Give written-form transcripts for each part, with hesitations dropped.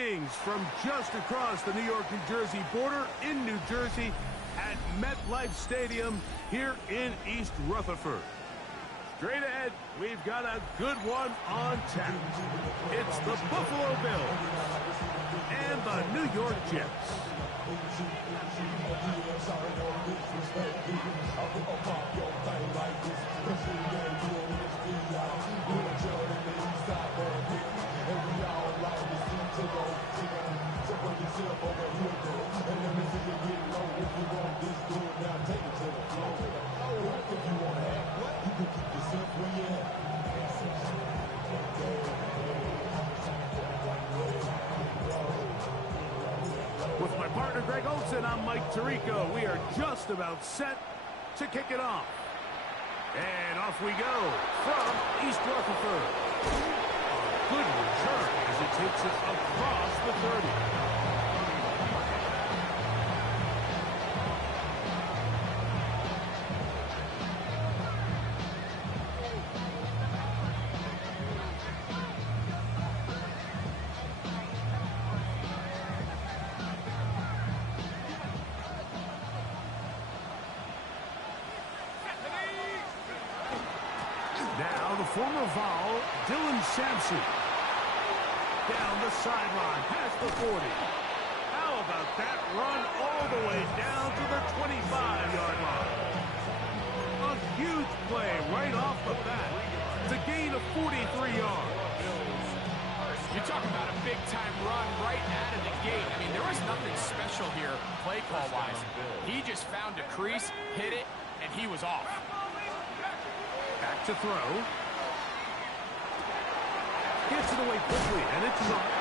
Greetings from just across the New York-New Jersey border in New Jersey at MetLife Stadium here in East Rutherford. Straight ahead, we've got a good one on tap. It's the Buffalo Bills and the New York Jets. With my partner Greg Olson, I'm Mike Tirico. We are just about set to kick it off. And off we go from East Rutherford. A good return as it takes it across the 30. Now the former Vol, Dylan Sampson. Down the sideline, past the 40. How about that run all the way down to the 25-yard line? A huge play right off the bat to gain a 43 yards. You talk about a big-time run right out of the gate. I mean, there was nothing special here play call-wise. He just found a crease, hit it, and he was off. Back to throw. Gets it away quickly, and it's dropped.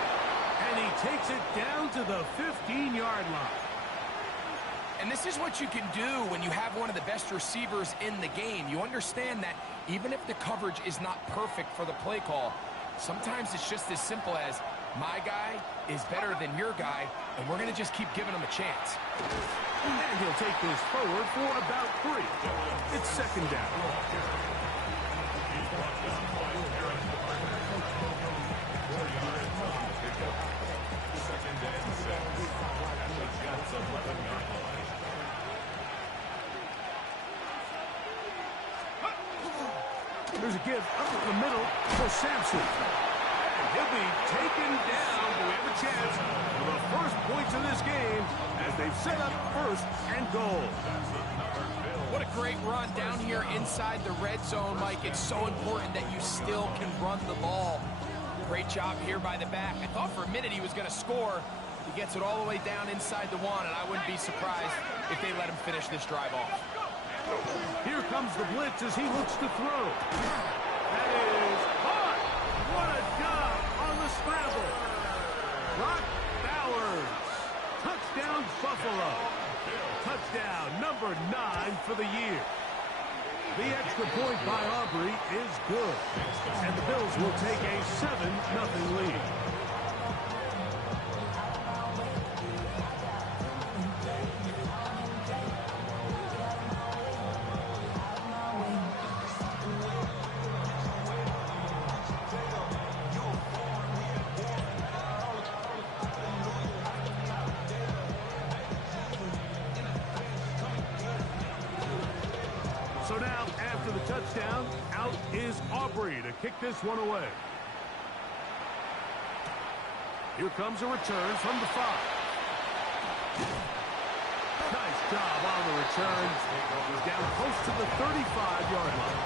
And he takes it down to the 15-yard line. And this is what you can do when you have one of the best receivers in the game. You understand that even if the coverage is not perfect for the play call, sometimes it's just as simple as my guy is better than your guy, and we're going to just keep giving him a chance. And he'll take this forward for about 3. It's second down. There's a give up the middle for Sampson. And he'll be taken down. Do we have a chance for the first points of this game as they've set up first and goal. What a great run down here inside the red zone, Mike. It's so important that you still can run the ball. Great job here by the back. I thought for a minute he was going to score. He gets it all the way down inside the 1, and I wouldn't be surprised if they let him finish this drive off. Here comes the blitz as he looks to throw. That is caught. What a job on the scramble. Brock Bowers. Touchdown, Buffalo. Touchdown number 9 for the year. The extra point by Aubrey is good. And the Bills will take a 7-0 lead. So now, after the touchdown, out is Aubrey to kick this one away. Here comes a return from the 5. Nice job on the return. He's down close to the 35-yard line.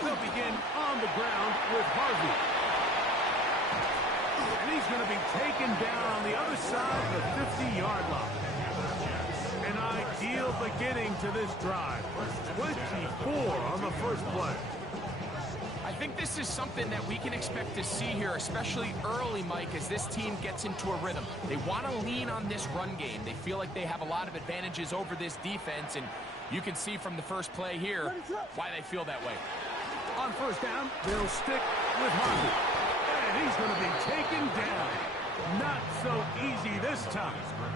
They'll begin on the ground with Harvey. And he's going to be taken down on the other side of the 50-yard line. An ideal beginning to this drive. 24 on the first play. I think this is something that we can expect to see here, especially early, Mike, as this team gets into a rhythm. They want to lean on this run game. They feel like they have a lot of advantages over this defense, and you can see from the first play here why they feel that way. On first down, they'll stick with Harvey. And he's going to be taken down. Not so easy this time.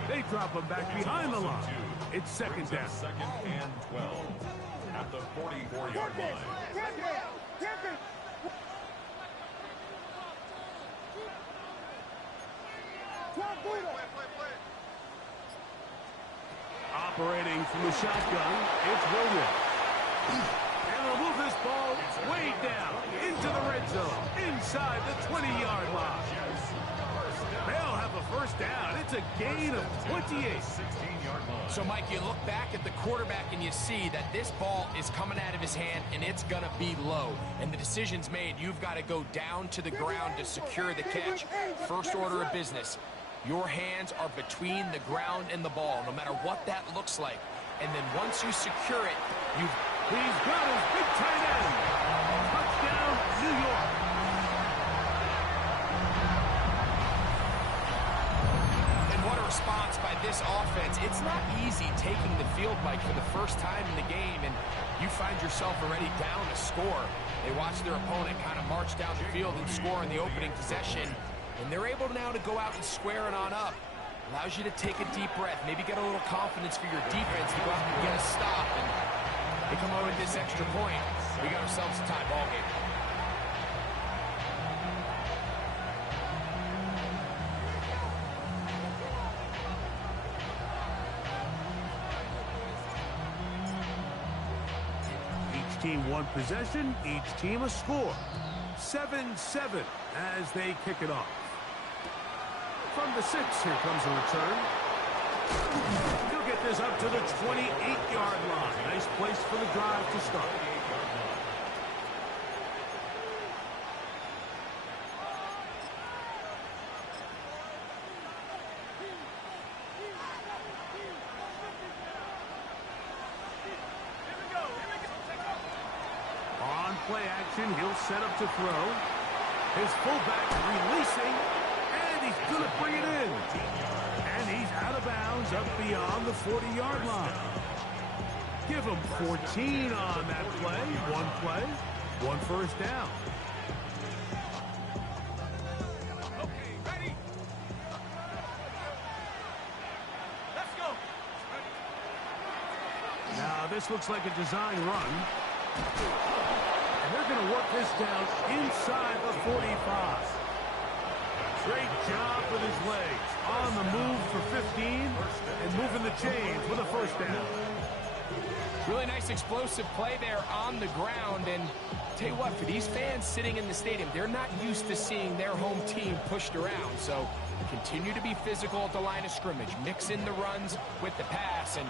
They drop him back behind the line. It's second down. Second and 12 at the 44-yard line. Operating from the shotgun, it's Williams. And they'll move this ball way down into the red zone, inside the 20-yard line. They'll have a first down. It's a gain of 28. 16-yard line. So, Mike, you look back at the quarterback and you see that this ball is coming out of his hand and it's going to be low. And the decision's made. You've got to go down to the ground to secure the catch. First order of business. Your hands are between the ground and the ball, no matter what that looks like. And then once you secure it, He's got his big tight end. Touchdown, New York. And what a response by this offense. It's not easy taking the field, Mike, for the first time in the game, and you find yourself already down a score. They watch their opponent kind of march down the field and score in the opening possession, and they're able now to go out and square it on up. Allows you to take a deep breath, maybe get a little confidence for your defense to go out and get a stop, and they come out with this extra point. We got ourselves a tie ball game. Each team one possession, each team a score. 7-7 as they kick it off. From the 6, here comes a return. He'll get this up to the 28-yard line. Nice place for the drive to start. On play action, he'll set up to throw. His fullback releasing, and he's going to bring it in. And he's out of bounds up beyond the 40-yard line. Give him 14 on that play. One first down. Okay, ready? Let's go. Now, this looks like a design run. And they're going to work this down inside the 45. Great job with his legs. On the move for 15 and moving the chains with a first down. Really nice explosive play there on the ground. And tell you what, for these fans sitting in the stadium, they're not used to seeing their home team pushed around. So continue to be physical at the line of scrimmage. Mix in the runs with the pass. And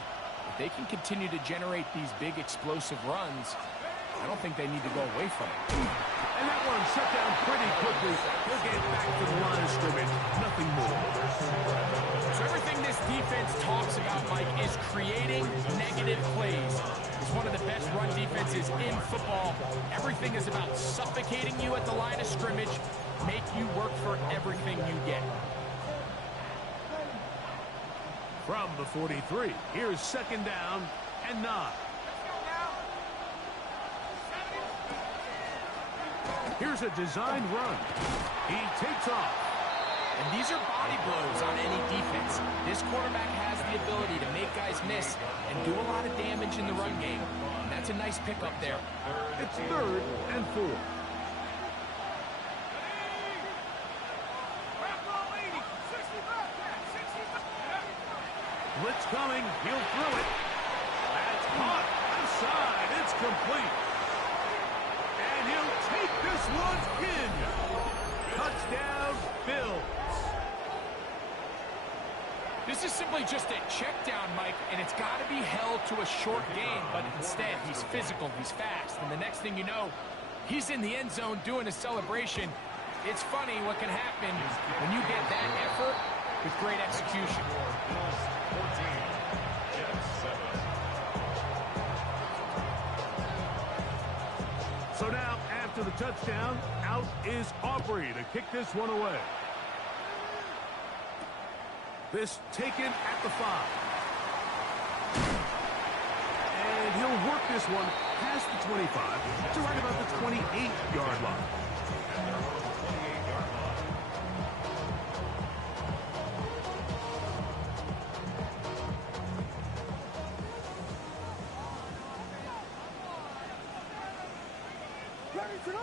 if they can continue to generate these big explosive runs, I don't think they need to go away from it. And that one shut down pretty quickly. He'll get back to the line of scrimmage. Nothing more. So everything this defense talks about, Mike, is creating negative plays. It's one of the best run defenses in football. Everything is about suffocating you at the line of scrimmage, make you work for everything you get. From the 43, here's second down and 9. Here's a designed run. He takes off. And these are body blows on any defense. This quarterback has the ability to make guys miss and do a lot of damage in the run game. And that's a nice pickup there. It's 3rd and 4. Blitz coming. He'll throw it. That's caught. Outside. It's complete. And he'll take this one in. Touchdown, Bills. This is simply just a check down, Mike, and it's got to be held to a short gain. But instead, he's physical, he's fast. And the next thing you know, he's in the end zone doing a celebration. It's funny what can happen when you get that effort with great execution. So now, after the touchdown, out is Aubrey to kick this one away. This taken at the 5. And he'll work this one past the 25 to right about the 28-yard line. Drive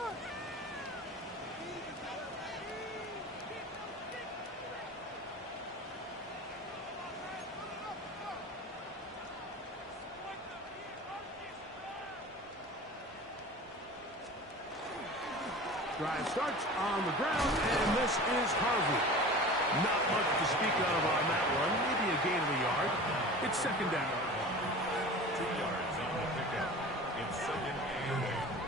starts on the ground, and this is Harvey. Not much to speak of on that one. Maybe a gain of a yard. It's second down. 2 yards on the pickup. It's second and 8.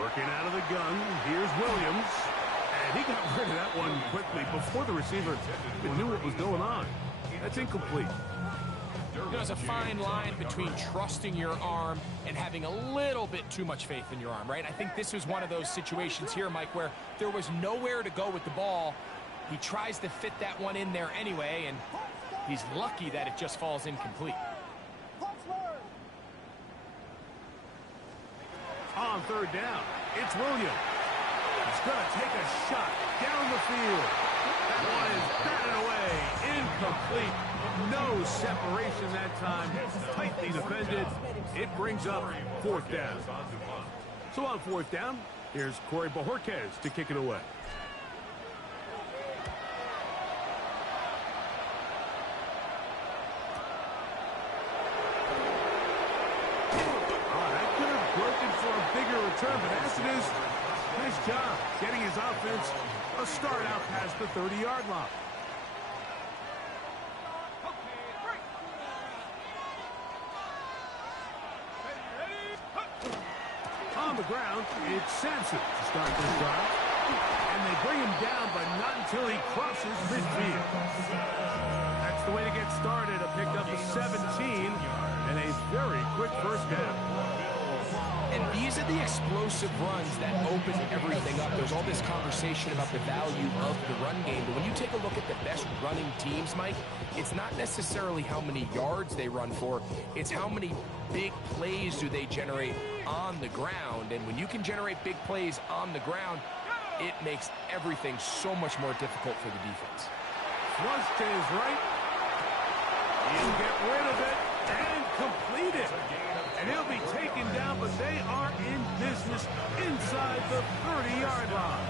Working out of the gun, here's Williams. And he got rid of that one quickly before the receiver knew what was going on. That's incomplete. There's a fine line between trusting your arm and having a little bit too much faith in your arm, right? I think this was one of those situations here, Mike, where there was nowhere to go with the ball. He tries to fit that one in there anyway, and he's lucky that it just falls incomplete. On third down, it's Williams. He's going to take a shot down the field. That one is batted away. Incomplete. No separation that time. Tightly defended. It brings up fourth down. So on fourth down, here's Corey Bojorquez to kick it away. For a bigger return, but as it is, nice job getting his offense a start out past the 30-yard line. On the ground, it's Sampson to start this drive. And they bring him down, but not until he crosses midfield. That's the way to get started. A pickup of 17 and a very quick first down. And these are the explosive runs that open everything up. There's all this conversation about the value of the run game, but when you take a look at the best running teams, Mike, it's not necessarily how many yards they run for, it's how many big plays do they generate on the ground. And when you can generate big plays on the ground, it makes everything so much more difficult for the defense. Flush to his right. He'll get rid of it and complete it. And he'll be taken down, but they are in business inside the 30-yard line.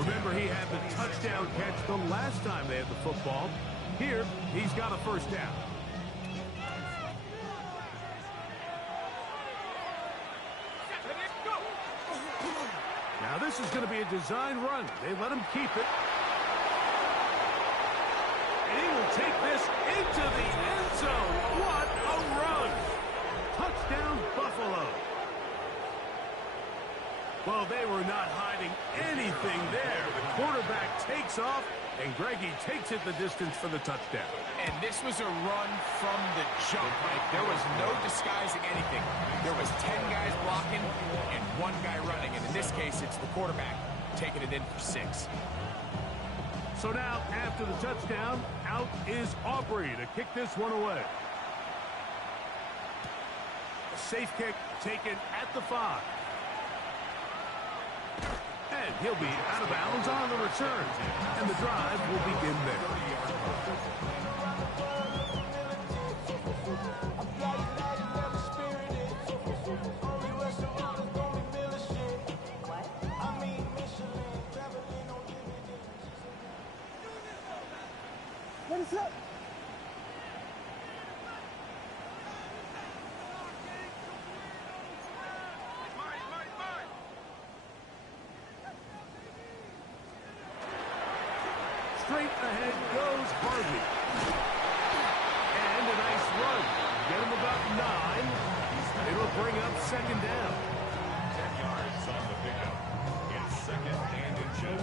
Remember, he had the touchdown catch the last time they had the football. Here, he's got a first down. Now, this is going to be a design run. They let him keep it. And he will take this into the end zone. What a run! Touchdown, Buffalo. Well, they were not hiding anything there. The quarterback takes off, and Greggy takes it the distance for the touchdown. And this was a run from the jump, Mike. There was no disguising anything. There was 10 guys blocking and 1 guy running. And in this case, it's the quarterback taking it in for 6. So now, after the touchdown, out is Aubrey to kick this one away. A safe kick taken at the 5. And he'll be out of bounds on the return. And the drive will begin there. What is up? Straight ahead goes Harvey. And a nice run. Get him about 9. It'll bring up second down. 10 yards on the pickup. It's second and inches.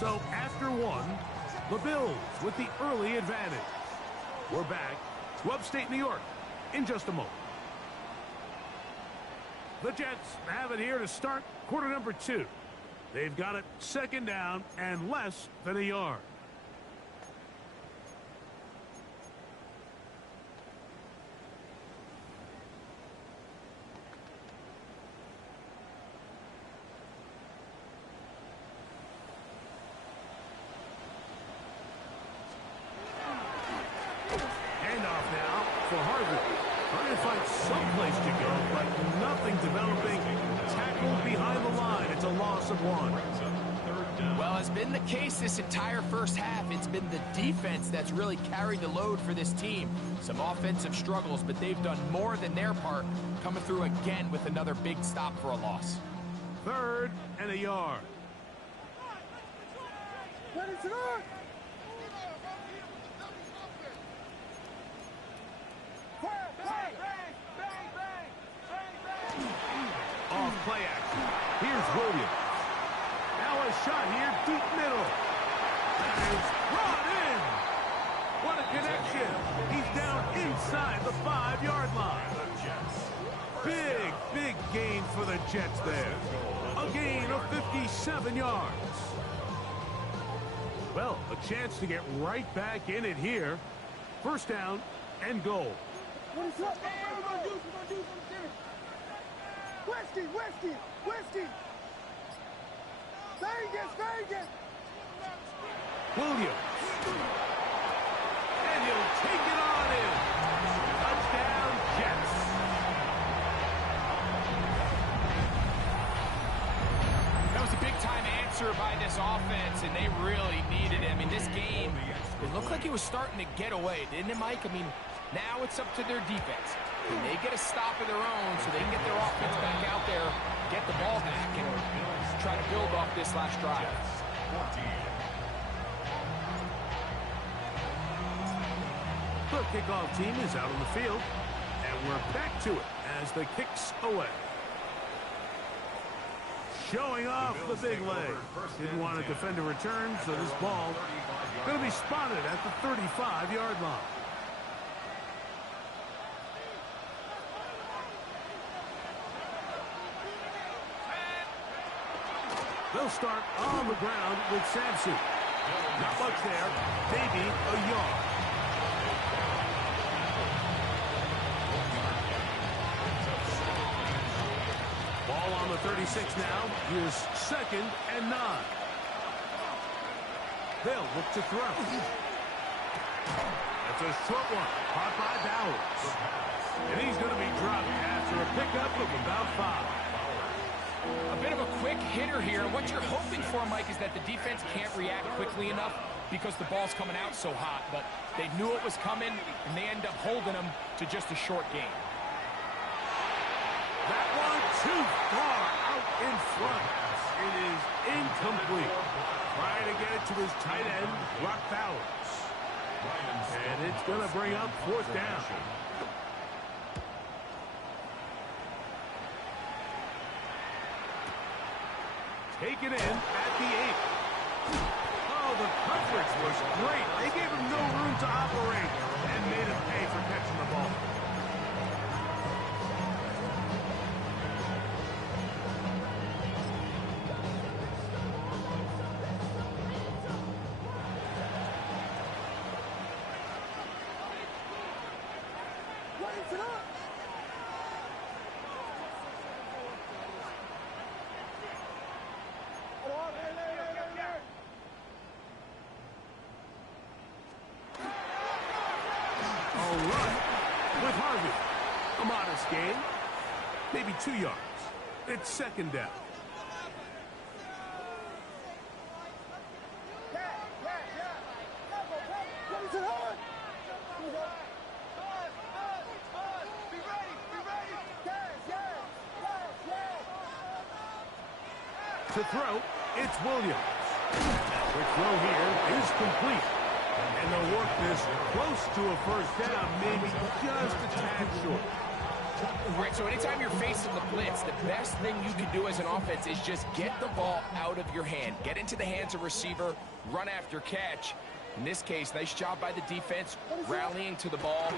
So after 1, the Bills with the early advantage. We're back to upstate New York in just a moment. The Jets have it here to start quarter number 2. They've got it second down and less than a yard. handoff now for Harvey. Trying to find some place to go, but nothing developing. Tackled behind the line. It's a loss of 1. Well, it's been the case this entire first half. It's been the defense that's really carried the load for this team. Some offensive struggles, but they've done more than their part, coming through again with another big stop for a loss. 3rd and a yard. Off play action. Here's Williams. Now a shot here, deep middle. That is brought in. What a connection. He's down inside the 5-yard line. Big gain for the Jets there. A gain of 57 yards. Well, a chance to get right back in it here. 1st down and goal. What is up? Hey, we're gonna do something Westy. Vegas. Williams. And he'll take it on in. Touchdown, Jets. That was a big-time answer by this offense, and they really needed it. I mean, this game, it looked like it was starting to get away, didn't it, Mike? I mean, now it's up to their defense. Can they get a stop of their own so they can get their offense back out there, get the ball back, and try to build off this last drive? The kickoff team is out on the field, and we're back to it as the kick's away. Showing off the big leg. Didn't want to defend a return, so this ball going to be spotted at the 35-yard line. They'll start on the ground with Sampson. Not much there. Maybe a yard. Ball on the 36 now. Here's 2nd and 9. They'll look to throw. That's a short one. Caught by Bowers. And he's going to be dropped after a pickup of about 5. A bit of a quick hitter here. What you're hoping for, Mike, is that the defense can't react quickly enough because the ball's coming out so hot. But they knew it was coming, and they end up holding them to just a short gain. That one too far out in front. It is incomplete. Trying to get it to his tight end, Brock Bowers. And it's going to bring up 4th down. Taken in at the 8. Oh, the coverage was great. They gave him no room to operate and made him pay for catching the ball. All right, with Harvey. A modest gain, maybe 2 yards. It's 2nd down. To throw, it's Williams. Quick throw here is complete. And they'll work this close to a 1st down, maybe just a tad short. All right, so anytime you're facing the blitz, the best thing you can do as an offense is just get the ball out of your hand. Get into the hands of receiver, run after catch. In this case, nice job by the defense, rallying to the ball.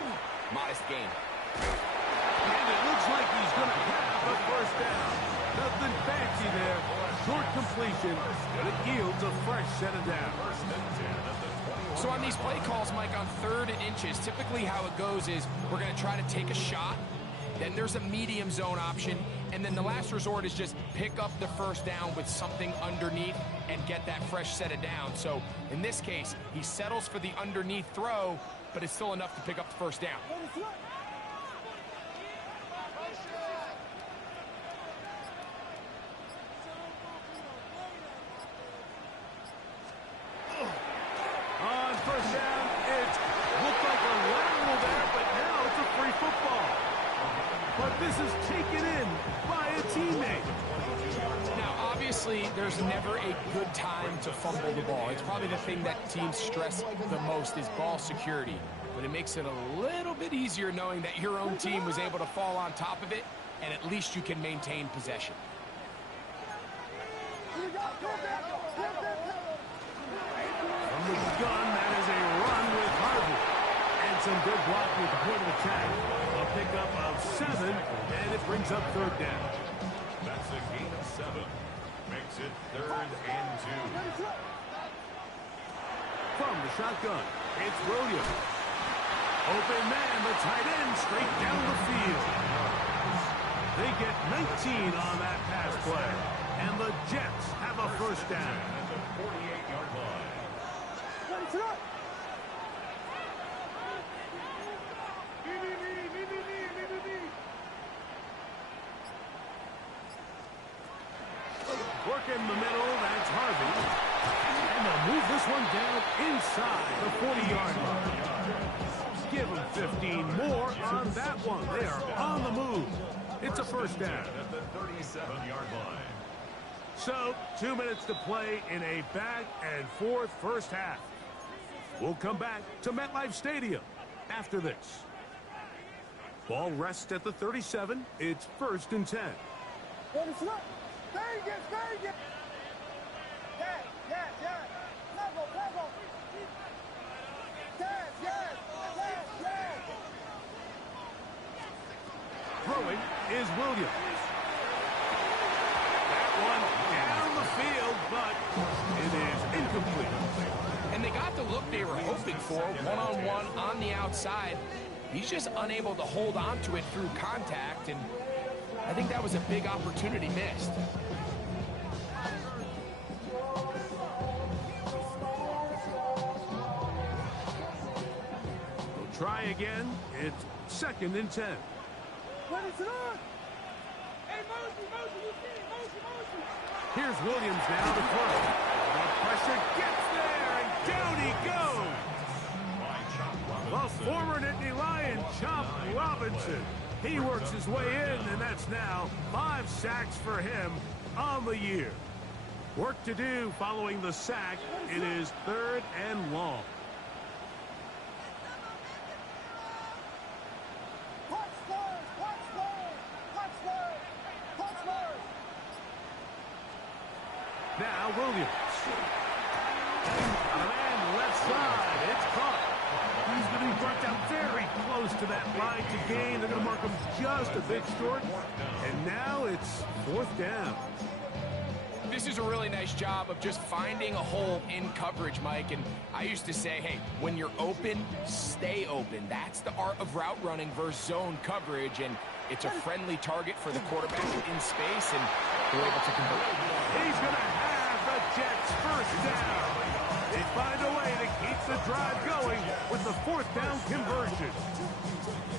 Modest gain. And it looks like he's going to have a 1st down. Nothing fancy there. Short completion, but it yields a fresh set of downs. So on these play calls, Mike, on 3rd and inches, typically how it goes is we're going to try to take a shot. Then there's a medium zone option. And then the last resort is just pick up the 1st down with something underneath and get that fresh set of downs. So in this case, he settles for the underneath throw, but it's still enough to pick up the first down. On first down, it looked like a lateral there, but now it's a free football. But this is taken in by a teammate. Now, obviously, there's never a good time to fumble the ball. It's probably the thing that teams stress the most is ball security. But it makes it a little bit easier knowing that your own team was able to fall on top of it, and at least you can maintain possession. From the gun, that is a run with Harvey. And some good block with the point of attack. A pickup of 7, and it brings up third down. That's a gain of 7. Makes it 3rd and 2. From the shotgun, it's Williams. Open man, the tight end, straight down the field. They get 19 on that pass play. And the Jets have a first down. At the 48-yard line. Work in the middle, that's Harvey. And they'll move this one down inside the 40-yard line. Give them 15 more on that one. They are on the move. It's a first down. At the 37-yard line. So, 2 minutes to play in a back-and-forth first half. We'll come back to MetLife Stadium after this. Ball rests at the 37. It's 1st and 10. Vegas! Yes! Level! Yes! Throwing is Williams. That one down the field, but it is incomplete. And they got the look they were hoping for, one-on-one on the outside. He's just unable to hold on to it through contact, and I think that was a big opportunity missed. We'll try again. It's 2nd and 10. Here's Williams now to throw. The pressure gets there, and down he goes. The former Nittany Lion, Chop Robinson. He works his way in, and that's now 5 sacks for him on the year. Work to do following the sack. It is 3rd and long. Now Williams. A man left side. It's caught. He's going to be brought down very close to that line to gain. They're going to mark him just a bit short. And now it's 4th down. This is a really nice job of just finding a hole in coverage, Mike. And I used to say, hey, when you're open, stay open. That's the art of route running versus zone coverage. And it's a friendly target for the quarterback in space, and they're able to convert. He's going to have the Jets first down. They find a way to keep the drive going with the 4th down conversion.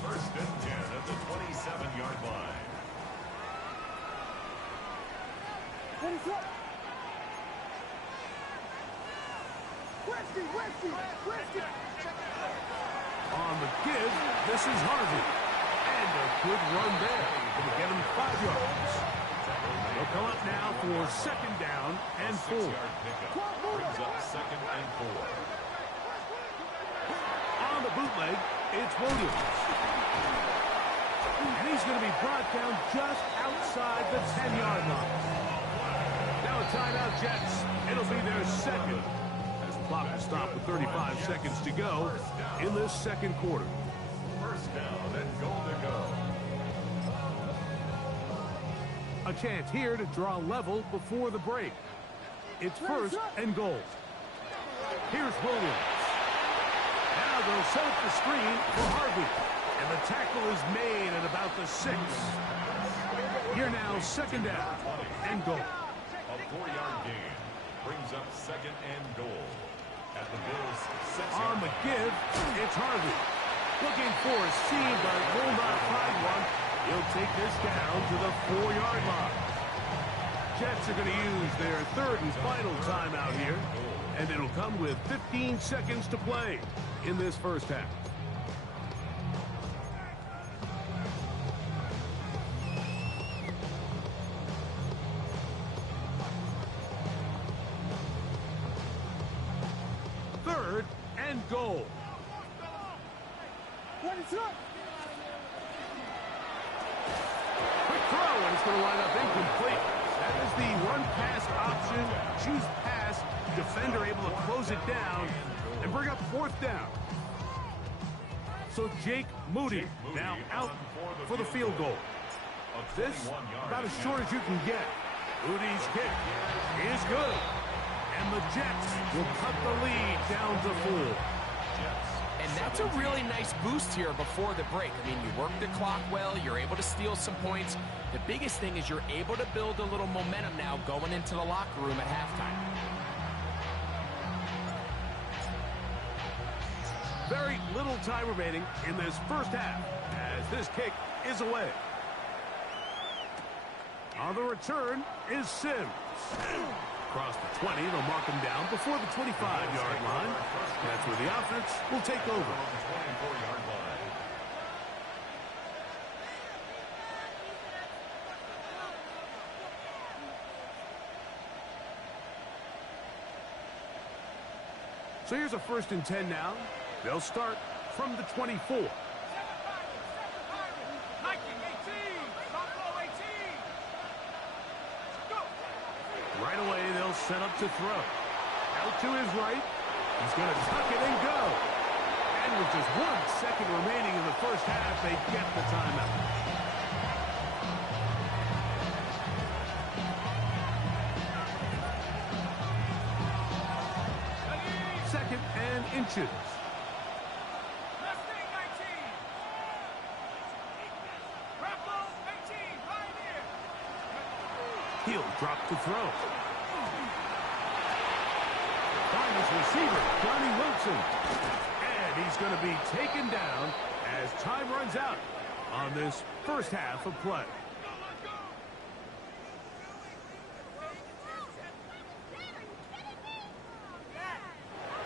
1st and 10 at the 27-yard line. On the give, this is Harvey. And a good run there. Going to get him 5 yards. They'll come up now for 2nd down and 4. 6-yard pickup brings up 2nd and 4. On the bootleg, it's Williams. And he's going to be brought down just outside the 10-yard line. Now a timeout, Jets. It'll be their 2nd. As the clock will stop with 35 seconds to go in this 2nd quarter. 1st down and goal to go. A chance here to draw level before the break. It's 1st and goal. Here's Williams. Now they'll set up the screen for Harvey. And the tackle is made at about the 6. Here now, 2nd down and goal. A 4-yard gain brings up 2nd and goal. At the Bills' 6-yard On the give, it's Harvey. Looking for a seam, but will not find one. He'll take this down to the 4-yard line. Jets are going to use their third and final timeout here, and it'll come with 15 seconds to play in this first half. Third and goal. Quick throw, and it's going to line up incomplete. That is the run-pass option. Choose pass. Defender able to close it down and bring up fourth down. So Jake Moody now out for the field goal. This about as short as you can get. Moody's kick is good. And the Jets will cut the lead down to 4. And that's a really nice boost here before the break. I mean, you work the clock well, you're able to steal some points. The biggest thing is you're able to build a little momentum now going into the locker room at halftime. Very little time remaining in this first half as this kick is away. On the return is Sims. Across the 20, they'll mark him down before the 25-yard line. That's where the offense will take over. So here's a 1st and 10 now. They'll start from the 24. Right away, they'll set up to throw. Out to his right. He's going to tuck it and go. And with just 1 second remaining in the first half, they get the timeout. Second and inches. He'll drop to throw. Find his receiver, Johnny Wilson. And he's going to be taken down as time runs out on this first half of play.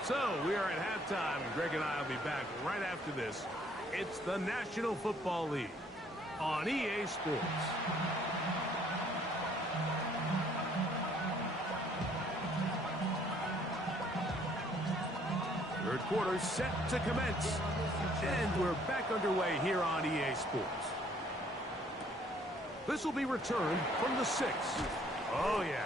So we are at halftime. Greg and I will be back right after this. It's the National Football League on EA Sports. Third quarter set to commence. And we're back underway here on EA Sports. This will be returned from the 6. Oh, yeah.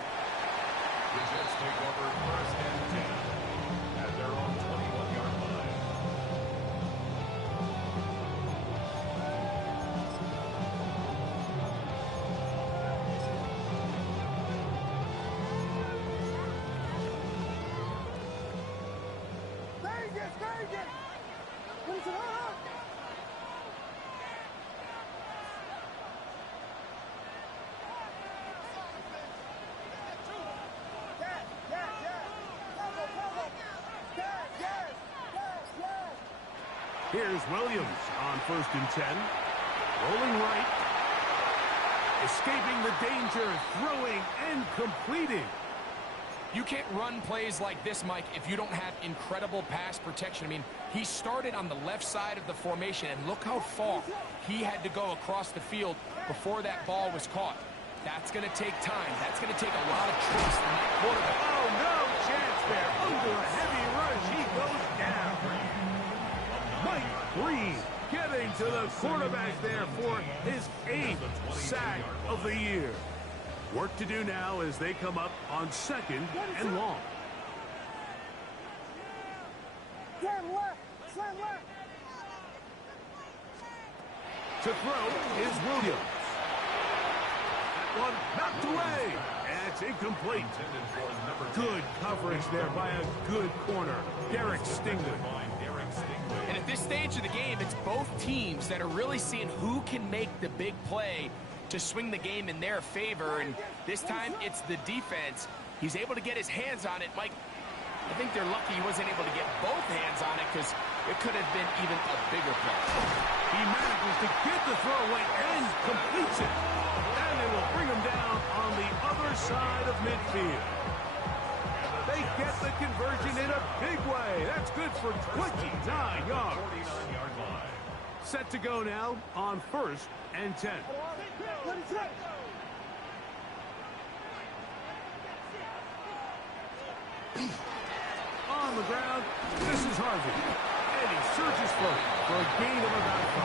The Jets take over 1st and 10 at their own 21-yard line. Vegas! Who's it on? Here's Williams on 1st and 10. Rolling right. Escaping the danger, throwing and completing. You can't run plays like this, Mike, if you don't have incredible pass protection. I mean, he started on the left side of the formation, and look how far he had to go across the field before that ball was caught. That's going to take time. That's going to take a lot of trust in that quarterback. Oh, no chance there. Under a heavy rush, he goes down. Mike Green getting to the quarterback there for his 8th sack of the year. Work to do now as they come up on 2nd and long. Slam left! To throw is Williams. That one knocked away. And it's incomplete. Good coverage there by a good corner, Derek Stingley. And at this stage of the game, it's both teams that are really seeing who can make the big play to swing the game in their favor, and this time it's the defense. He's able to get his hands on it, Mike. I think they're lucky he wasn't able to get both hands on it because it could have been even a bigger play. He manages to get the throw away and completes it. And it will bring him down on the other side of midfield. They get the conversion in a big way. That's good for 29 yards. 49-yard line. Set to go now on 1st and 10. Ready, set. On the ground, this is Harvey. And he surges forward for a gain of about 5.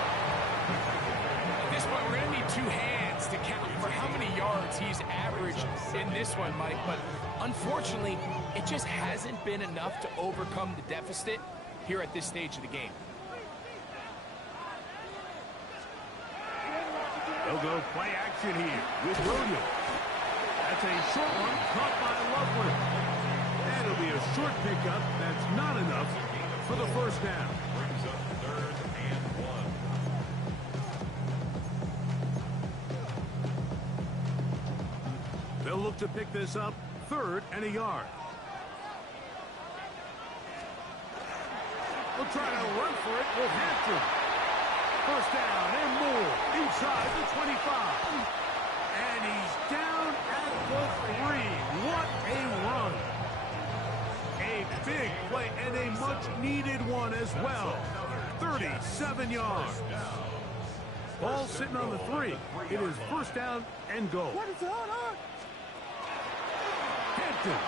At this point, we're going to need 2 hands to count for how many yards he's averaged in this one, Mike. But unfortunately, it just hasn't been enough to overcome the deficit here at this stage of the game. They'll go play action here with Williams. That's a short one caught by Loveland. And it'll be a short pickup. That's not enough for the first down. Brings up 3rd and 1. They'll look to pick this up 3rd and a yard. We'll try to run for it with Hampton. First down and more inside the 25. And he's down at the 3. What a run. A big play and a much-needed one as well. 37 yards. Ball sitting on the 3. It is first down and goal. Ready, set, on. Hampton.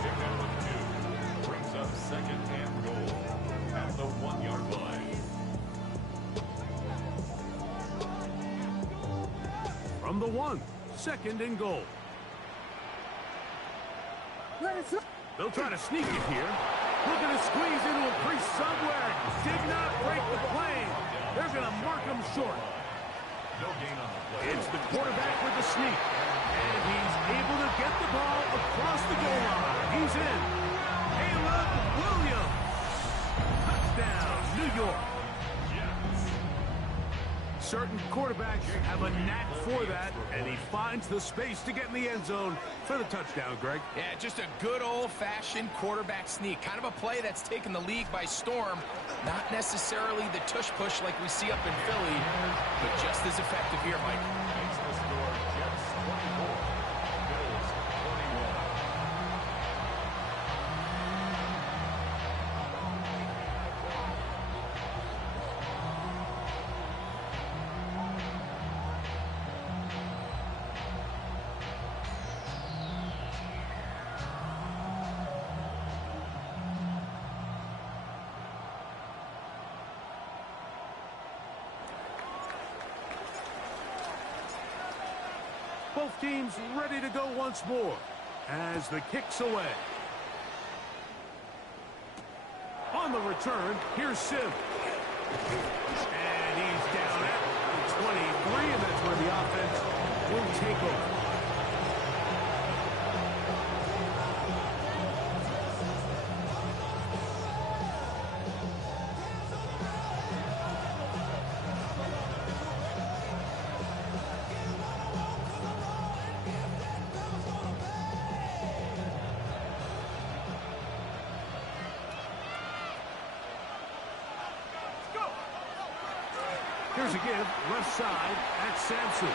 Pick number 2 brings up 2nd and goal at the 1-yard line. From the 1, 2nd and goal. Ready, set. They'll try to sneak it here. Looking to squeeze into a crease somewhere. Did not break the plane. They're going to mark him short. No gain on the play. It's the quarterback with the sneak. And he's able to get the ball across the goal line. He's in. Caleb Williams. Touchdown, New York. Certain quarterbacks have a knack for that, and he finds the space to get in the end zone for the touchdown, Greg. Yeah, just a good old-fashioned quarterback sneak. Kind of a play that's taken the league by storm. Not necessarily the tush-push like we see up in Philly, but just as effective here, Mike. Makes the score Jets 24, Bills 21. Both teams ready to go once more as the kick's away. On the return, here's Sim. And he's down at the 23, and that's where the offense will take over. Here's a give, left side at Sampson.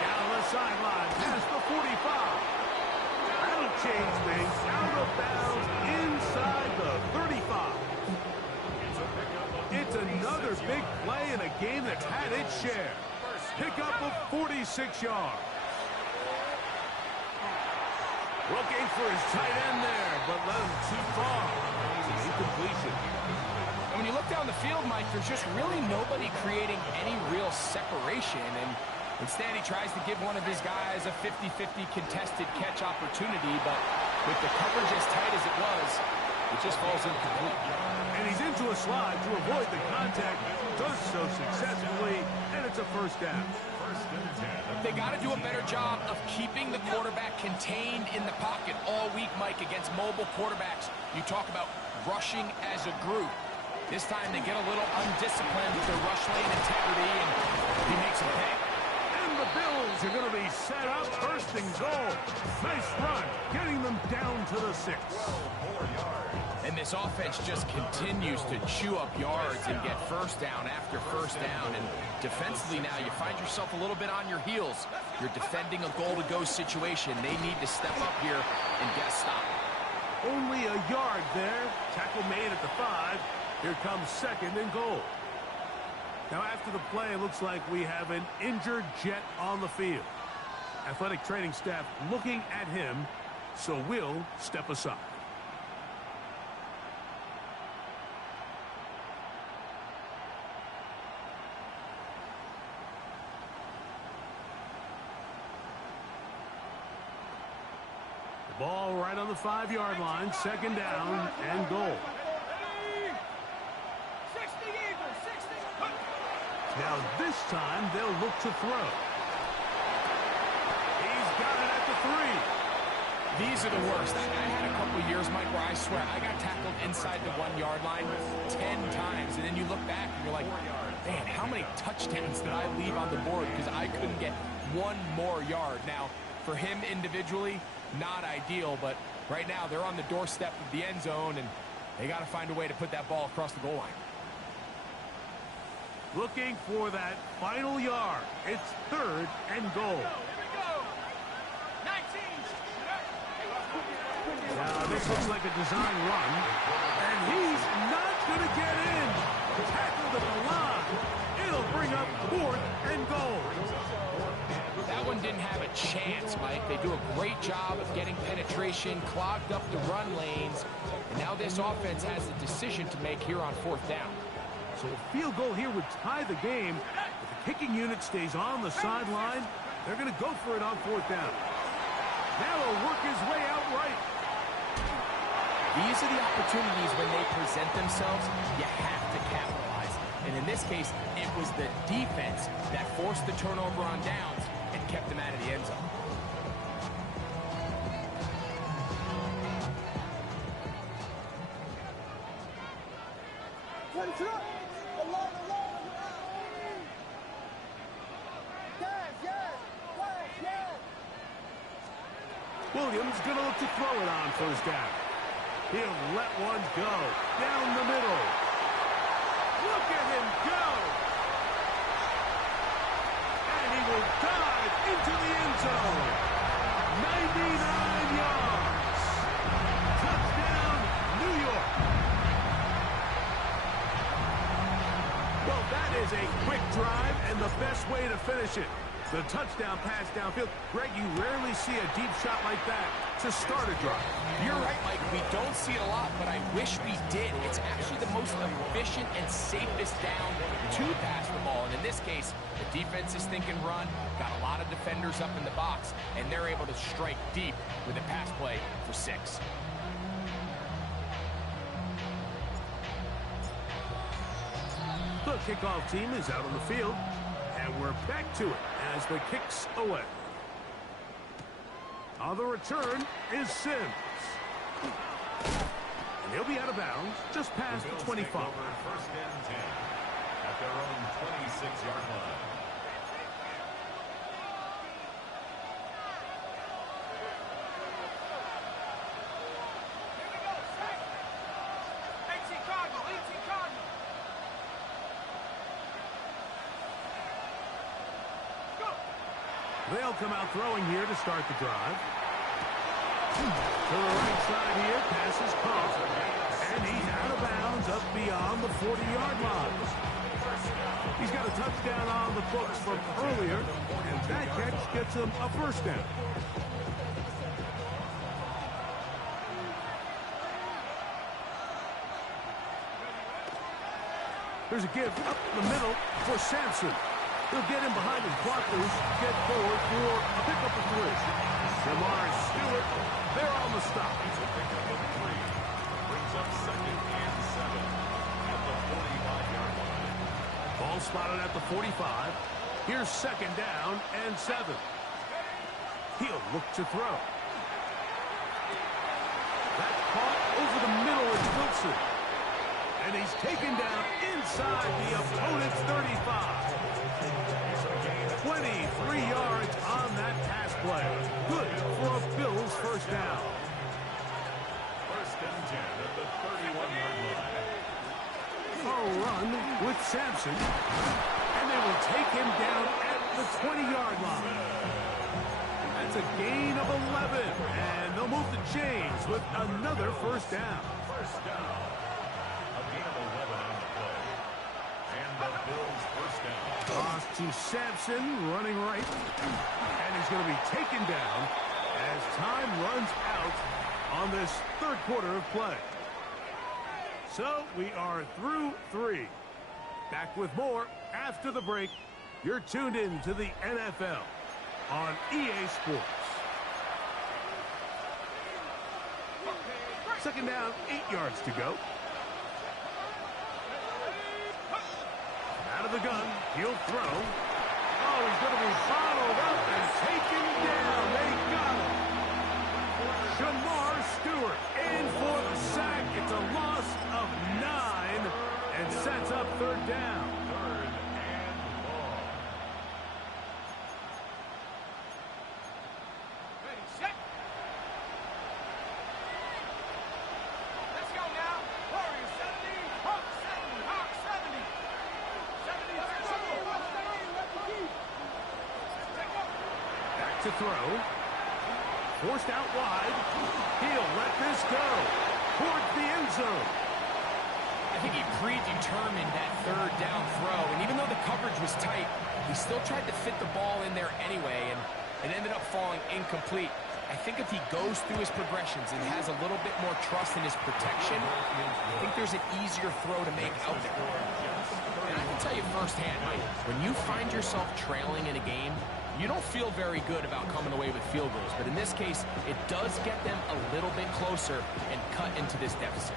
Down left sideline, past the 45. That'll change things. Out of bounds, inside the 35. It's another big play in a game that's had its share. Pickup of 46 yards. Looking for his tight end there, but let him too far. It's an incompletion. When you look down the field, Mike, there's just really nobody creating any real separation. And instead, he tries to give one of his guys a 50-50 contested catch opportunity. But with the coverage as tight as it was, it just falls incomplete. And he's into a slide to avoid the contact. Does so successfully, and it's a first down. First and 10. They got to do a better job of keeping the quarterback contained in the pocket all week, Mike, against mobile quarterbacks. You talk about rushing as a group. This time they get a little undisciplined with their rush lane integrity, and he makes a pay. And the Bills are going to be set up first and goal. Nice run, getting them down to the 6. And this offense just continues to chew up yards and get first down after first down. And defensively now, you find yourself a little bit on your heels. You're defending a goal-to-go situation. They need to step up here and get a stop. Only a yard there. Tackle made at the 5. Here comes second and goal. Now after the play, it looks like we have an injured Jet on the field. Athletic training staff looking at him, so we'll step aside. Ball right on the 5-yard line, second down and goal. 60 Eagles, 60. Now this time they'll look to throw. He's got it at the 3. These are the worst. I had a couple of years, Mike, where I swear I got tackled inside the 1-yard line 10 times. And then you look back and you're like, man, how many touchdowns did I leave on the board because I couldn't get one more yard? Now, for him individually, not ideal, but right now they're on the doorstep of the end zone, and they got to find a way to put that ball across the goal line. Looking for that final yard. It's third and goal. Here we go. 19. Now this looks like a design run, and he's not going to get in. Tackled at the line. It'll bring up fourth and goal. That one didn't have a chance, Mike. They do a great job of getting penetration, clogged up the run lanes, and now this offense has a decision to make here on fourth down. So a field goal here would tie the game. If the kicking unit stays on the sideline, they're going to go for it on fourth down. Now he'll work his way out right. These are the opportunities when they present themselves, you have to capitalize. And in this case, it was the defense that forced the turnover on downs and kept them out of the end zone. Williams going to look to throw it on first down. He'll let one go down the middle. Look at him go. And he will dive into the end zone. 99 yards. Touchdown, New York. Well, that is a quick drive and the best way to finish it. The touchdown pass downfield. Greg, you rarely see a deep shot like that to start a drive. You're right, Mike. We don't see it a lot, but I wish we did. It's actually the most efficient and safest down to pass the ball. And in this case, the defense is thinking run, got a lot of defenders up in the box, and they're able to strike deep with a pass play for 6. The kickoff team is out on the field, and we're back to it as the kick's away. On the return is Sims. And he'll be out of bounds just past the 25. First and 10 at their own 26-yard line. Here we go. Strike. 18 Cardinal. 18 Cardinal. Go. They'll come out throwing here to start the drive. To the right side here, pass is caught. And he's out of bounds up beyond the 40-yard line. He's got a touchdown on the books from earlier, and that catch gets him a first down. There's a give up the middle for Sampson. He'll get in behind his blockers, get forward for a pickup of 3. Jamar Stewart, they're on the stop. Pickup of 3 brings up second and 7 at the 45-yard line. Ball spotted at the 45. Here's second down and 7. He'll look to throw. That's caught over the middle is Wilson. And he's taken down inside the opponent's 35. 23 yards on that pass play. Good for a Bills first down. First and 10 at the 31-yard line. A run with Sampson. And they will take him down at the 20-yard line. That's a gain of 11. And they'll move the chains with another first down. First down. A gain of 11 on the play. And the Bills first down. Toss to Sampson, running right. And he's going to be taken down as time runs out on this third quarter of play. So we are through 3. Back with more after the break. You're tuned in to the NFL on EA Sports. Second down, 8 yards to go. Out of the gun, he'll throw. Oh, he's going to be followed up and taken down. They got him. Shamar Stewart in for the sack. It's a loss of 9 and sets up third down. Third and long. Ready, set. Let's go now. Warriors 70, Hawk 70, Hawk 70. 70, Back to throw. Forced out wide. He'll let this go towards the end zone. I think he predetermined that third down throw, and even though the coverage was tight, he still tried to fit the ball in there anyway, and it ended up falling incomplete. I think if he goes through his progressions and has a little bit more trust in his protection, I think there's an easier throw to make out there. And I can tell you firsthand, Mike, when you find yourself trailing in a game, you don't feel very good about coming away with field goals, but in this case, it does get them a little bit closer and cut into this deficit.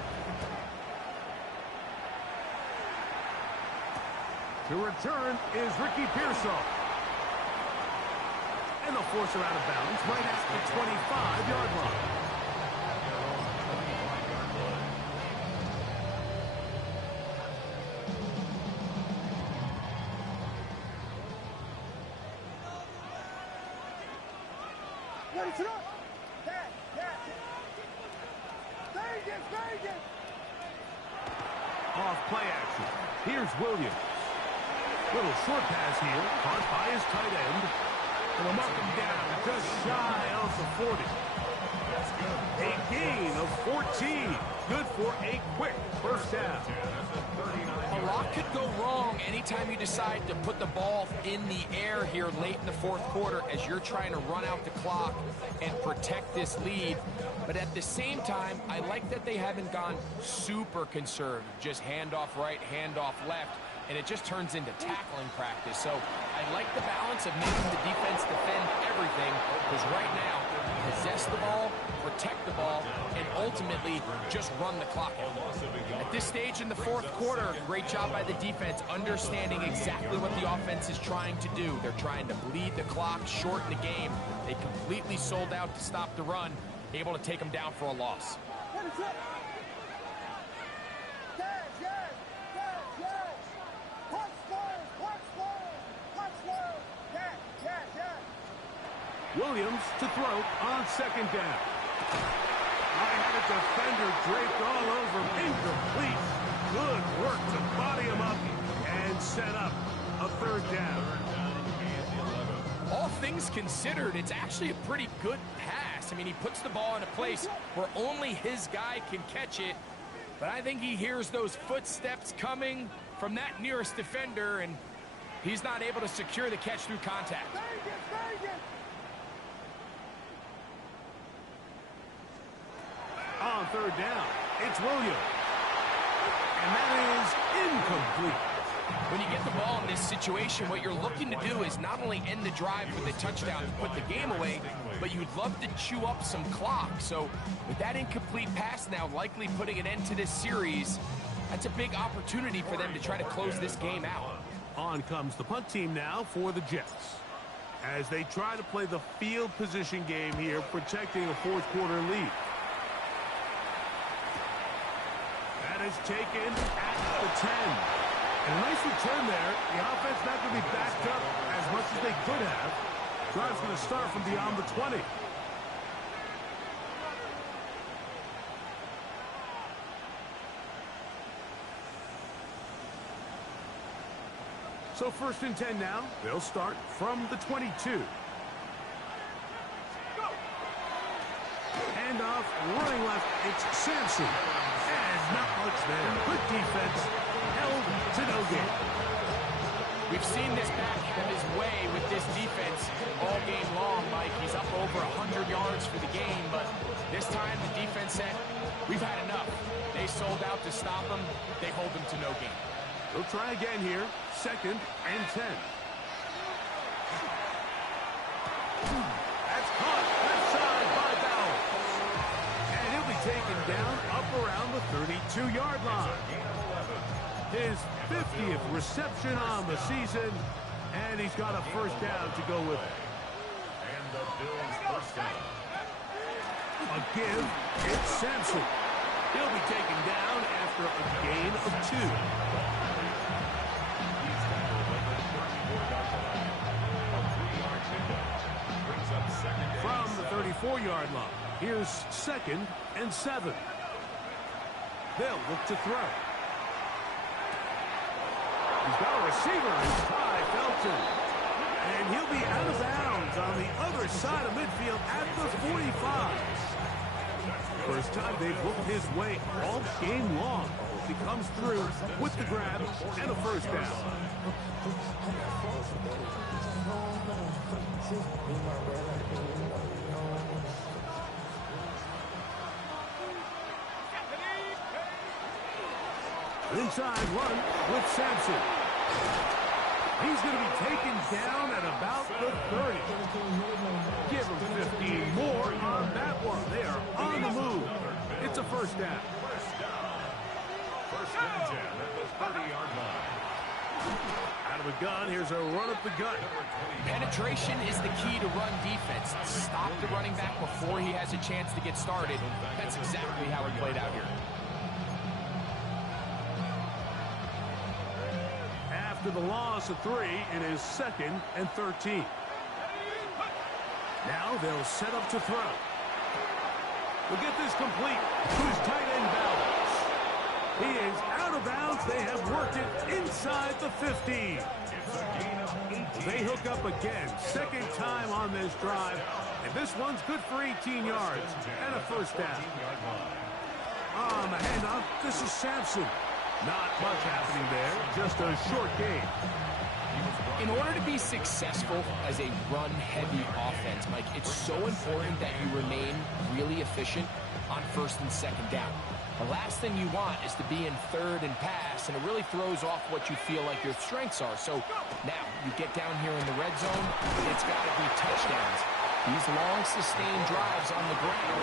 To return is Ricky Pearsall. And they'll force her out of bounds right at the 25-yard line. Ready, sit up. Vegas. Off play action. Here's Williams. Little short pass here, caught by his tight end. And they'll mark him down just shy of the 40. A gain of 14. Good for a quick first down. A lot could go wrong anytime you decide to put the ball in the air here late in the fourth quarter as you're trying to run out the clock and protect this lead. But at the same time, I like that they haven't gone super conservative, just handoff right, handoff left, and it just turns into tackling practice. So I like the balance of making the defense defend everything, because right now, possess the ball, protect the ball, and ultimately just run the clock out. At this stage in the fourth quarter, great job by the defense, understanding exactly what the offense is trying to do. They're trying to bleed the clock, shorten the game. They completely sold out to stop the run, able to take them down for a loss. Williams to throw on second down. I had a defender draped all over him. Incomplete. Good work to body him up and set up a third down. All things considered, it's actually a pretty good pass. I mean, he puts the ball in a place where only his guy can catch it. But I think he hears those footsteps coming from that nearest defender, and he's not able to secure the catch through contact. On third down, it's Williams. And that is incomplete. When you get the ball in this situation, what you're looking to do is not only end the drive with a touchdown to put the game away, but you'd love to chew up some clock. So with that incomplete pass now likely putting an end to this series, that's a big opportunity for them to try to close this game out. On comes the punt team now for the Jets, as they try to play the field position game here, protecting a fourth quarter lead. That That is taken at the 10. And a nice return there. The offense not going to be backed up as much as they could have. Drive's going to start from beyond the 20. So 1st and 10 now. They'll start from the 22. Handoff, running left. It's Sampson. And not much there. Good defense. Held to no gain. We've seen this back have his way with this defense all game long, Mike. He's up over 100 yards for the game, but this time the defense said, we've had enough. They sold out to stop him. They hold him to no gain. They'll try again here. 2nd and 10. That's caught left side by Bowers. And he'll be taken down up around the 32-yard line. His 50th reception on the season, and he's got a 1st down to go with it. And the Bills' 1st down. A give, it's Sampson. He'll be taken down after a gain of 2. He's tackled at the 34-yard line. A 3-yard pickup brings up 2nd and From the 7. 34-yard line, here's 2nd and 7. They'll look to throw. He's got a receiver, it's Ty Felton. And he'll be out of bounds on the other side of midfield at the 45. First time they've looked his way all game long. He comes through with the grab and a 1st down. Inside run with Sampson. He's going to be taken down at about the 30. Give him 15 more on that one. They are on the move. It's a 1st down. 1st and 10 at the 30-yard line. Out of the gun, here's a run up the gut. Penetration is the key to run defense. Stop the running back before he has a chance to get started. That's exactly how it played out here. After the loss of 3, it is 2nd and 13. Now they'll set up to throw. We'll get this complete to his tight end Bowers. He is out of bounds. They have worked it inside the 15. They hook up again. 2nd time on this drive. And this one's good for 18 yards and a 1st down. On the handoff, this is Sampson. Not much happening there, just a short game. In order to be successful as a run-heavy offense, Mike, it's so important that you remain really efficient on 1st and 2nd down. The last thing you want is to be in 3rd and pass, and it really throws off what you feel like your strengths are. So now you get down here in the red zone, it's got to be touchdowns. These long, sustained drives on the ground,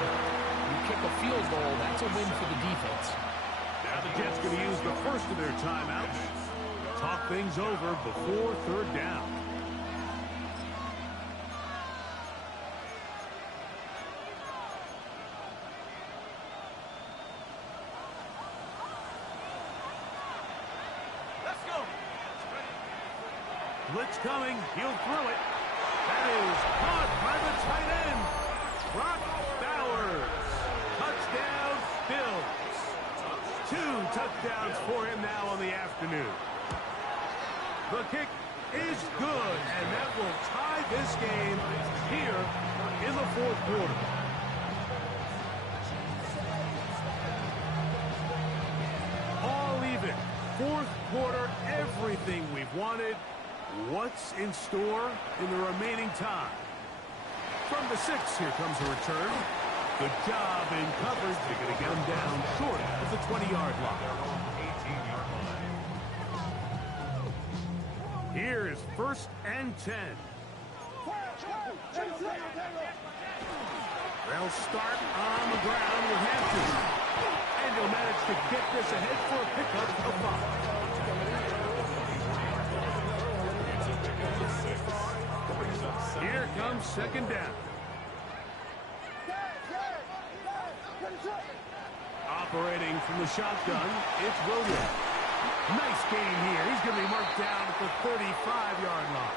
you kick a field goal, that's a win for the defense. Now the Jets going to use the first of their timeouts. Talk things over before 3rd down. Let's go. Blitz coming. He'll throw it. That is caught by the tight end. Brock Bowers. Touchdown, Bills. 2 touchdowns for him now on the afternoon. The kick is good, and that will tie this game here in the 4th quarter. All even. 4th quarter, everything we've wanted. What's in store in the remaining time? From the 6, here comes a return. Good job in coverage. They're going to get him down short of the 20-yard line. 18-yard line. Here is 1st and 10. They'll start on the ground with Hampton. And he'll manage to get this ahead for a pickup of 5. Here comes 2nd down. A Operating from the shotgun, it's Williams. Nice game here. He's going to be marked down at the 35-yard line.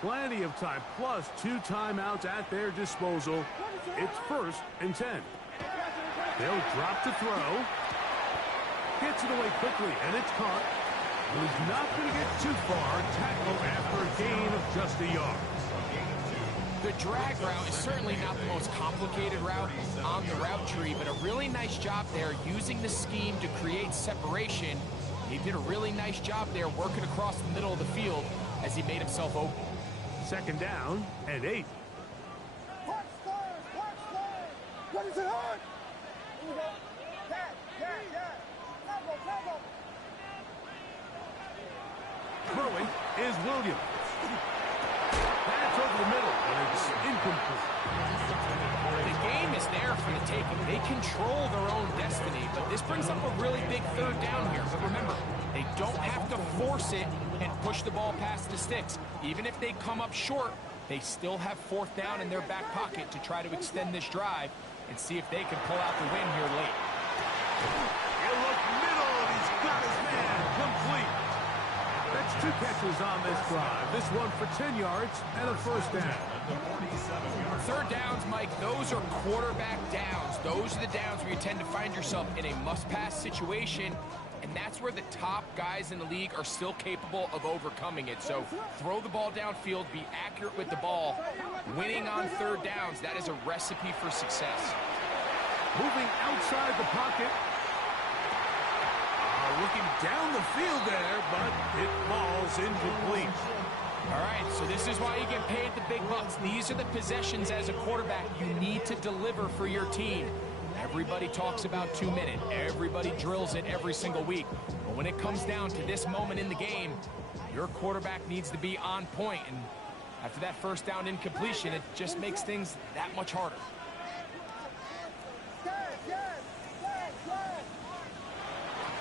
Plenty of time, plus 2 timeouts at their disposal. It's 1st and 10. They'll drop to throw. Gets it away quickly, and it's caught. He's not going to get too far. Tackle after a gain of just a yard. The drag route is certainly not the most complicated route on the route tree, but a really nice job there using the scheme to create separation. He did a really nice job there working across the middle of the field as he made himself open. 2nd down and 8. Watch flash! What is it hard? Here we go. Yeah. Tackle. Throwing is Williams. That's over the middle, but it's incomplete. The game is there for the taking. They control their own destiny, but this brings up a really big 3rd down here. But remember, they don't have to force it and push the ball past the sticks. Even if they come up short, they still have 4th down in their back pocket to try to extend this drive and see if they can pull out the win here late. You look middle, and he's got his man complete. That's 2 catches on this drive. This one for 10 yards and a 1st down. 3rd downs, Mike, those are quarterback downs. Those are the downs where you tend to find yourself in a must-pass situation, and that's where the top guys in the league are still capable of overcoming it. So throw the ball downfield, be accurate with the ball. Winning on 3rd downs, that is a recipe for success. Moving outside the pocket. Looking down the field there, but it falls incomplete. All right, so this is why you get paid the big bucks. These are the possessions as a quarterback you need to deliver for your team. Everybody talks about 2-minute. Everybody drills it every single week. But when it comes down to this moment in the game, your quarterback needs to be on point. And after that 1st down incompletion, it just makes things that much harder.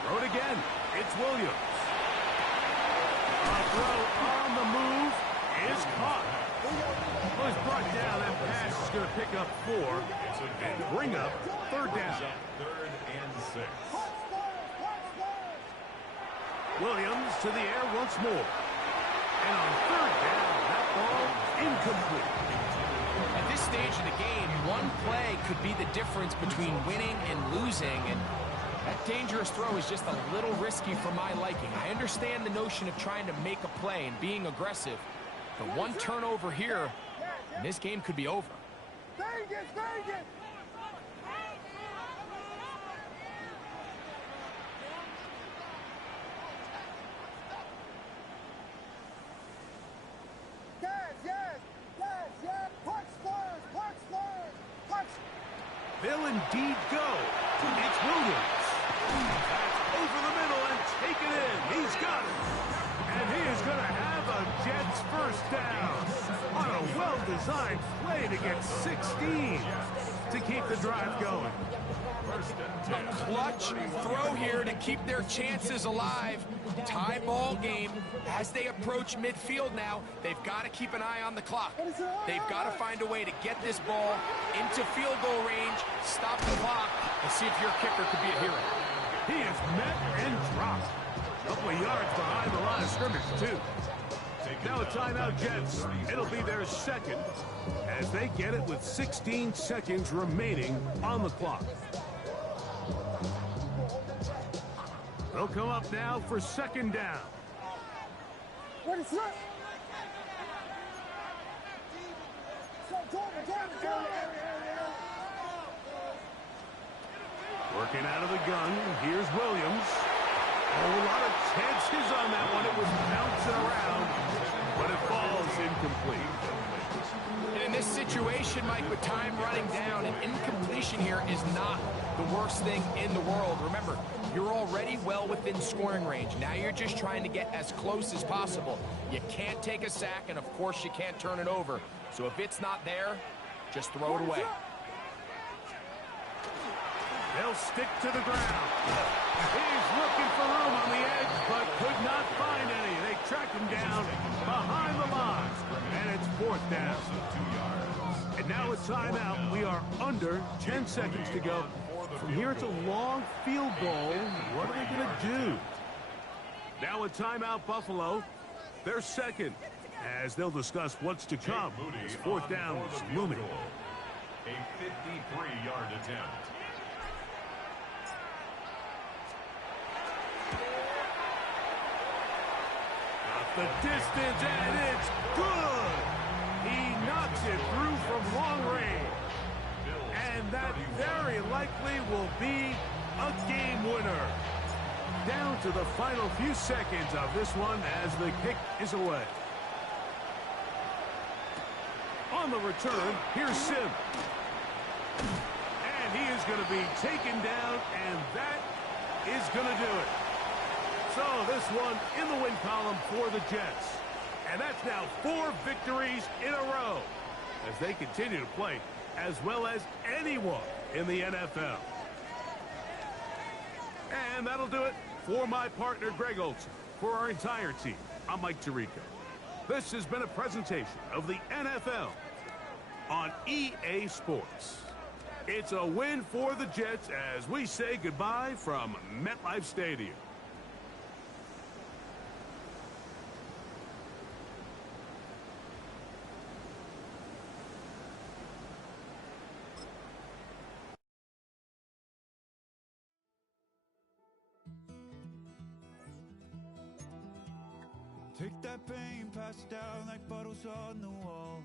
Throw it again. It's Williams. A throw on the move is caught. Well, he's brought down. That pass is going to pick up 4 and bring up 3rd down. 3rd and 6. Williams to the air once more. And on 3rd down, that ball incomplete. At this stage of the game, one play could be the difference between winning and losing, and that dangerous throw is just a little risky for my liking. I understand the notion of trying to make a play and being aggressive, but one turnover here, and this game could be over. Vegas! Yes! Punch! They'll indeed go. It's Williams. That's over the middle and take it in. He's got it. And he is going to have a Jets 1st down on a well-designed play to get 16 to keep the drive going. A clutch throw here to keep their chances alive. Tie ball game. As they approach midfield now, they've got to keep an eye on the clock. They've got to find a way to get this ball into field goal range, stop the clock, and see if your kicker could be a hero. He is met and dropped. A couple of yards behind the line of scrimmage, too. Now a timeout, Jets. It'll be their 2nd as they get it with 16 seconds remaining on the clock. They'll come up now for 2nd down. What is that? Working out of the gun, here's Williams. A lot of chances on that one. It was bouncing around, but it falls incomplete. And in this situation, Mike, with time running down, an incompletion here is not the worst thing in the world. Remember, you're already well within scoring range. Now you're just trying to get as close as possible. You can't take a sack, and of course you can't turn it over. So if it's not there, just throw it away. They'll stick to the ground. He's looking for room on the edge, but could not find any. They track him down behind the line, and it's 4th down. Loss of 2 yards. And now a timeout. We are under 10 seconds to go. From here, it's a long field goal. What are they going to do? Now a timeout, Buffalo. They're second, as they'll discuss what's to come. As 4th down is looming. A 53-yard attempt. Got the distance, and it's good. He knocks it through from long range. And that very likely will be a game winner. Down to the final few seconds of this one as the kick is away. On the return, here's Sim. And he is going to be taken down, and that is going to do it. So this one in the win column for the Jets. And that's now 4 victories in a row as they continue to play as well as anyone in the NFL. And that'll do it for my partner, Greg Olson. For our entire team, I'm Mike Tirico. This has been a presentation of the NFL on EA Sports. It's a win for the Jets as we say goodbye from MetLife Stadium. Take that pain, pass it down like bottles on the wall.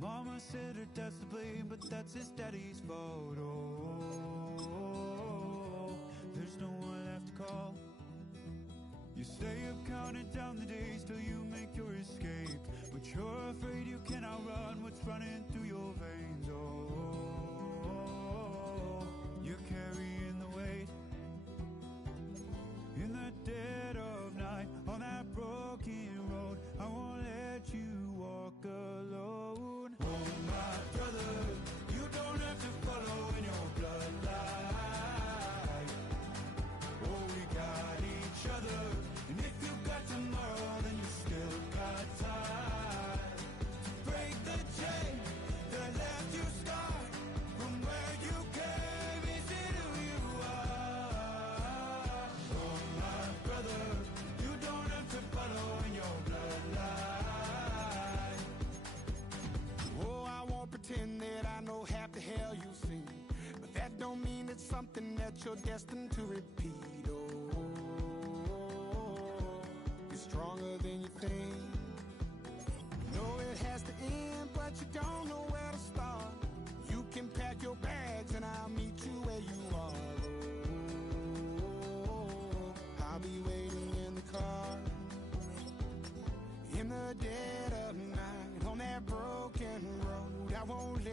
Mama said her dad's to blame, but that's his daddy's fault. Oh, there's no one left to call. You stay up counting down the days till you make your escape, but you're afraid you can outrun what's running through your veins. Oh, you're carrying the weight in the dead of night on that broken road. I won't let you walk alone. Oh my brother, you don't have to follow in your bloodline. Oh, we got each other, and if you got tomorrow, then you still got time to break the chain that left you scarred from where you came. Is it who you are? Oh my brother, you don't have to follow in your bloodline. Oh, I won't pretend that I know half the hell you've seen, but that don't mean it's something that you're destined to repeat. Oh, you're stronger than you think. You know it has to end, but you don't know where to start. You can pack your bags and I'll meet you where you are. Oh, I'll be waiting in the car in the dead of night on that broken road. I won't let